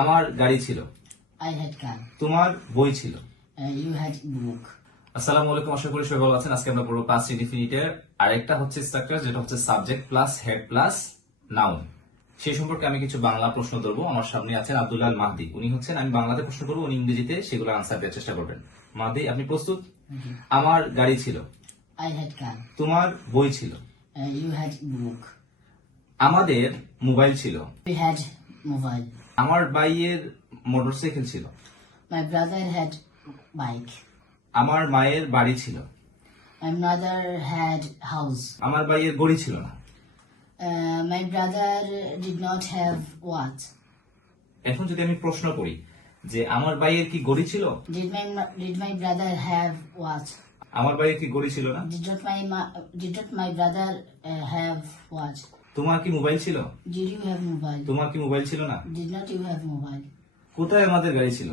আমার গাড়ি ছিল। I had car. তোমার বই ছিল। Uh, you had book. আসসালামু আলাইকুম আশা করি সবাই ভালো আছেন। আজকে আমরা পড়ব পাঁচ ইনডিফিনিটের আরেকটা হচ্ছে স্ট্রাকচার যেটা হচ্ছে subject plus head plus noun সেই সম্পর্কে আমি কিছু বাংলা প্রশ্ন ধরবো। আমার সামনে আছেন আব্দুল্লাহ আল মাহদি। উনি হচ্ছেন আমি বাংলাতে প্রশ্ন করব উনি ইংরেজিতে সেগুলো আনসার দেওয়ার চেষ্টা করবেন। মাহদি আপনি প্রস্তুত? আমার গাড়ি ছিল। I had car. তোমার বই ছিল। Uh, you had book. আমাদের মোবাইল ছিল। We had mobile. আমার ভাইয়ের মোটরসাইকেল ছিল। মাই ব্রাদার হ্যাড বাইক আমার মায়ের বাড়ি ছিল। মাই ব্রাদার হ্যাড হাউস আমার ভাইয়ের গড়ি ছিল না। My brother did not have watch এখন যদি আমি প্রশ্ন করি যে আমার বাইয়ের কি গড়ি ছিল? Did my did my brother have watch আমার ভাইয়ের কি গড়ি ছিল না? Did not my did not my brother have watch তোমার কি মোবাইল ছিল? ডিড ইউ হ্যাভ মোবাইল তোমার কি মোবাইল ছিল না? Did not you have mobile কোথায় আমাদের গাড়ি ছিল?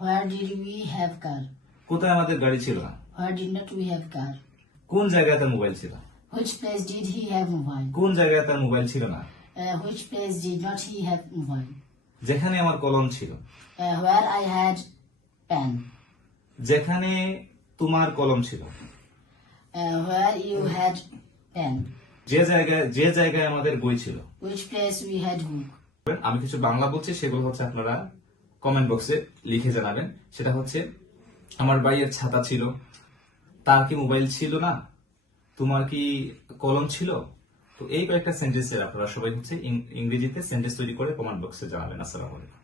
Where did we have car কোথায় আমাদের গাড়ি ছিল? Where did not we have car কোন জায়গায় তার মোবাইল ছিল? Which place did he have mobile কোন জায়গায় তার মোবাইল ছিল না? Which place did not he have mobile যেখানে আমার কলম ছিল। হোয়ার আই হ্যাড পেন যেখানে তোমার কলম ছিল। হোয়ার ইউ হ্যাড পেন যে জায়গায় যে জায়গায় আমাদের বই ছিল। Which place we had book. আমি কিছু বাংলা বলছি সেগুলো হচ্ছে আপনারা কমেন্ট বক্সে লিখে জানাবেন। সেটা হচ্ছে আমার ভাইয়ের ছাতা ছিল। তার কি মোবাইল ছিল না? তোমার কি কলম ছিল? তো এই কয়েকটা সেন্টেন্সের আপনারা সবাই হচ্ছে ইংরেজিতে সেন্টেন্স তৈরি করে কমেন্ট বক্সে জানাবেন। আসসালামু আলাইকুম।